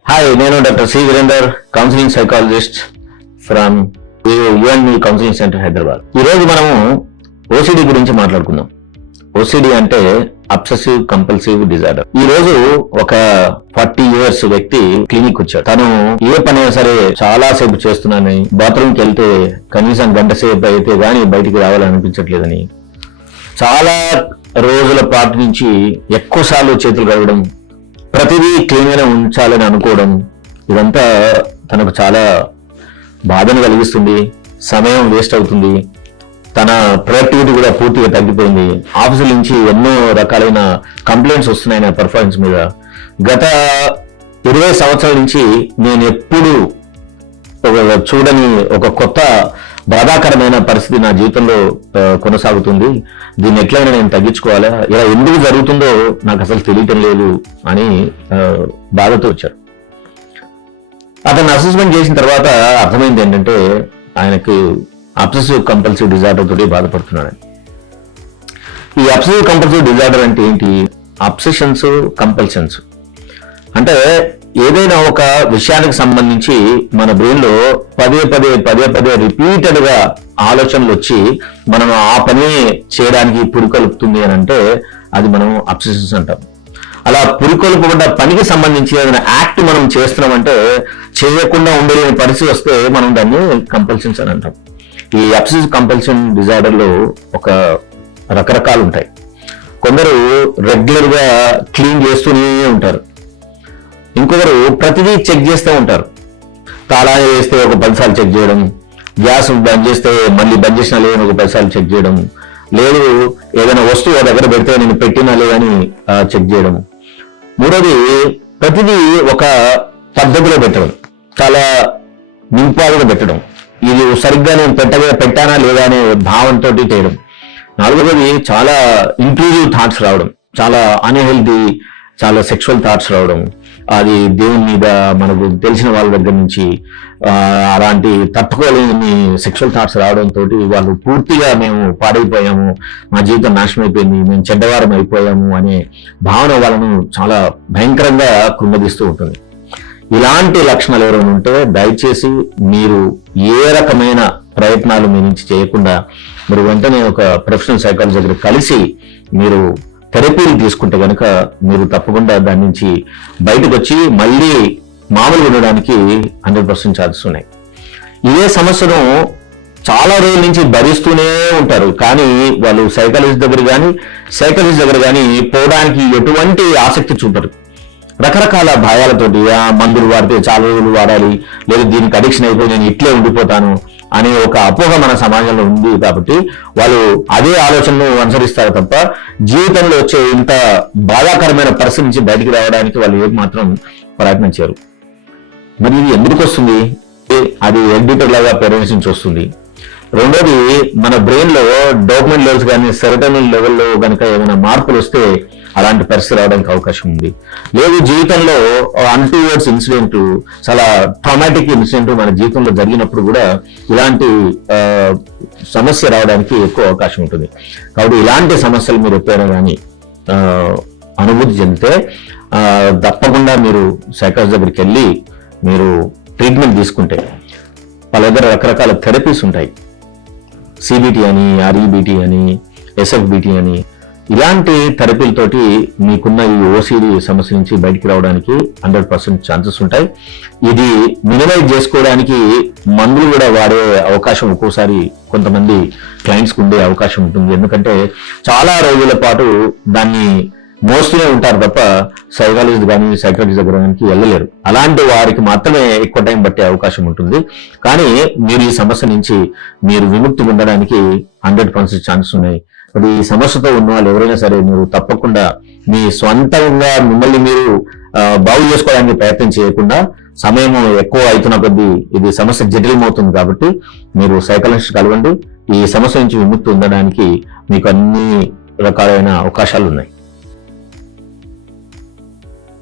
Hi, నేను doctor C Veerender, counselling psychologist from UNE counselling centre Hyderabad. ఈరోజు మనము ఓసిడి గురించి మాట్లాడుకుందాం. ఓసిడి అంటే అబ్సెసివ్ కంపల్సివ్ డిజార్డర్. ఈ రోజు ఒక 40 years వ్యక్తి క్లినిక్ వచ్చాడు. తను ఏ పని అయినా సరే చాలా సేపు చేస్తున్నానని, బాత్రూమ్కి వెళ్తే కనీసం గంట సేపు అయితే గానీ బయటికి రావాలనిపించట్లేదని, చాలా రోజుల పాటు నుంచి ఎక్కువ సార్లు చేతులు కడగడం, ప్రతిదీ క్లీన్ గానే ఉంచాలని అనుకోవడం, ఇదంతా తనకు చాలా బాధను కలిగిస్తుంది. సమయం వేస్ట్ అవుతుంది. తన ప్రొడక్టివిటీ కూడా పూర్తిగా తగ్గిపోయింది. ఆఫీసుల నుంచి ఎన్నో రకాలైన కంప్లైంట్స్ వస్తున్నాయి నా పర్ఫార్మెన్స్ మీద. గత 20 సంవత్సరాల నుంచి నేను ఎప్పుడు చూడని ఒక కొత్త బాధాకరమైన పరిస్థితి నా జీవితంలో కొనసాగుతుంది. దీన్ని ఎట్లయినా నేను తగ్గించుకోవాలా, ఇలా ఎందుకు జరుగుతుందో నాకు అసలు తెలియటం లేదు అని బాధతో వచ్చాడు. అతను అసెస్మెంట్ చేసిన తర్వాత అర్థమైంది ఏంటంటే ఆయనకి అబ్సెసివ్ కంపల్సివ్ డిజార్డర్ తోటి బాధపడుతున్నాడని. ఈ అబ్సెసివ్ కంపల్సివ్ డిజార్డర్ అంటే ఏంటి? అబ్సెషన్స్, కంపల్షన్స్ అంటే ఏదైనా ఒక విషయానికి సంబంధించి మన బ్రెయిన్ లో పదే రిపీటెడ్ గా ఆలోచనలు వచ్చి మనం ఆ పని చేయడానికి పురికొల్పుతుంది అని అంటే అది మనం అబ్సెషన్స్ అంటాం. అలా పురికొల్పబడ్డ పనికి సంబంధించి ఏదైనా యాక్ట్ మనం చేస్తున్నామంటే చేయకుండా ఉండలేని పరిస్థితి వస్తే మనం దాన్ని కంపల్షన్స్ అని అంటాం. ఈ అబ్సెసివ్ కంపల్షన్ డిజార్డర్ లో ఒక రకరకాలు ఉంటాయి. కొందరు రెగ్యులర్ గా క్లీన్ చేస్తూనే ఉంటారు. ఇంకొకరు ప్రతిదీ చెక్ చేస్తూ ఉంటారు. తాళా వేస్తే ఒక 10 సార్లు చెక్ చేయడం, గ్యాస్ బంద్ చేస్తే మళ్ళీ బంద్ చేసినా లేదని ఒక 10 సార్లు చెక్ చేయడం, లేదు ఏదైనా వస్తువు దగ్గర పెడితే నేను పెట్టినా లేదని చెక్ చేయడం. మూడోది ప్రతిదీ ఒక పద్ధతిలో పెట్టడం, చాలా నింపాలుగా పెట్టడం, ఇది సరిగ్గా నేను పెట్టానా లేదా అనే భావంతో చేయడం. నాలుగోది చాలా ఇంట్రూజివ్ థాట్స్ రావడం, చాలా అన్హెల్దీ, చాలా సెక్షువల్ థాట్స్ రావడం, అది దేవుని మీద మనకు తెలిసిన వాళ్ళ దగ్గర నుంచి అలాంటి తట్టుకోలేని సెక్షువల్ థాట్స్ రావడంతో వాళ్ళు పూర్తిగా మేము పాడైపోయాము, మా జీవితం నాశనం అయిపోయింది, మేము చెడ్డవారం అయిపోయాము అనే భావన వాళ్ళను చాలా భయంకరంగా కృంగదీస్తూ ఉంటుంది. ఇలాంటి లక్షణాలు ఎవరైనా ఉంటే దయచేసి మీరు ఏ రకమైన ప్రయత్నాలు మీ నుంచి చేయకుండా మీరు వెంటనే ఒక ప్రొఫెషనల్ సైకాలజీ దగ్గర కలిసి మీరు థెరపీలు తీసుకుంటే కనుక మీరు తప్పకుండా దాని నుంచి బయటకు వచ్చి మళ్ళీ మామూలుగా ఉండడానికి 100% ఛాన్సెస్ ఉన్నాయి. ఇదే సమస్యను చాలా రోజుల నుంచి భరిస్తూనే ఉంటారు, కానీ వాళ్ళు సైకాలజిస్ట్ దగ్గర కానీ పోవడానికి ఎటువంటి ఆసక్తి చూపరు. రకరకాల భయాలతోటి మందులు వాడితే చాలా రోజులు వాడాలి, లేదు దీనికి అడిక్షన్ అయిపోయి నేను ఇట్లే ఉండిపోతాను అనే ఒక అపోహ మన సమాజంలో ఉంది. కాబట్టి వాళ్ళు అదే ఆలోచనను అనుసరిస్తారు తప్ప జీవితంలో వచ్చే ఇంత బాధాకరమైన పరిస్థితి నుంచి బయటికి రావడానికి వాళ్ళు ఏం మాత్రం ప్రయత్నం చేయరు. మరి ఇది ఎందుకు వస్తుంది? అది ఎగ్జిబిటర్ లాగా పేరెంట్స్ నుంచి వస్తుంది. రెండోది, మన బ్రెయిన్ లో డోపమైన్ లెవెల్స్ కానీ సెరోటోనిన్ లెవెల్లో కనుక ఏమైనా మార్పులు వస్తే అలాంటి పరిస్థితి రావడానికి అవకాశం ఉంది. లేదు జీవితంలో అన్టువర్డ్స్ ఇన్సిడెంట్, చాలా ట్రామాటిక్ ఇన్సిడెంట్ మన జీవితంలో జరిగినప్పుడు కూడా ఇలాంటి సమస్య రావడానికి ఎక్కువ అవకాశం ఉంటుంది. కాబట్టి ఇలాంటి సమస్యలు మీరు ఎప్పుడైనా కానీ అనుభూతి చెందితే తప్పకుండా మీరు సైకాలజిస్ట్ దగ్గరికి వెళ్ళి మీరు ట్రీట్మెంట్ తీసుకుంటే వాళ్ళ దగ్గర రకరకాల థెరపీస్ ఉంటాయి. సిబిటి అని, ఆర్ఈబిటి అని, ఎస్ఎఫ్బిటి అని, ఇలాంటి థెరపీలతోటి మీకున్న ఈ ఓసిడి సమస్య నుంచి బయటికి రావడానికి 100% ఛాన్సెస్ ఉంటాయి. ఇది మినిమైజ్ చేసుకోవడానికి మందులు కూడా వాడే అవకాశం ఒక్కోసారి కొంతమంది క్లయింట్స్కి ఉండే అవకాశం ఉంటుంది. ఎందుకంటే చాలా రోజుల పాటు దాన్ని మోస్తూనే ఉంటారు తప్ప సైకాలజిస్ట్ కానీ సైకాలజిస్ట్ దగ్గర వెళ్ళలేరు. అలాంటి వారికి మాత్రమే ఎక్కువ టైం పట్టే అవకాశం ఉంటుంది. కానీ మీరు ఈ సమస్య నుంచి మీరు విముక్తి పొందడానికి 100% ఛాన్సెస్ ఉన్నాయి. అది ఈ సమస్యతో ఉన్న వాళ్ళు ఎవరైనా సరే మీరు తప్పకుండా మీ స్వంతంగా మిమ్మల్ని మీరు బాగు చేసుకోవడానికి ప్రయత్నం చేయకుండా, సమయం ఎక్కువ అవుతున్న కొద్దీ ఇది సమస్య జటిలమవుతుంది కాబట్టి మీరు సైకాలజిస్ట్ కలవండి. ఈ సమస్య నుంచి విముక్తి పొందడానికి మీకు అన్ని రకాలైన అవకాశాలు ఉన్నాయి.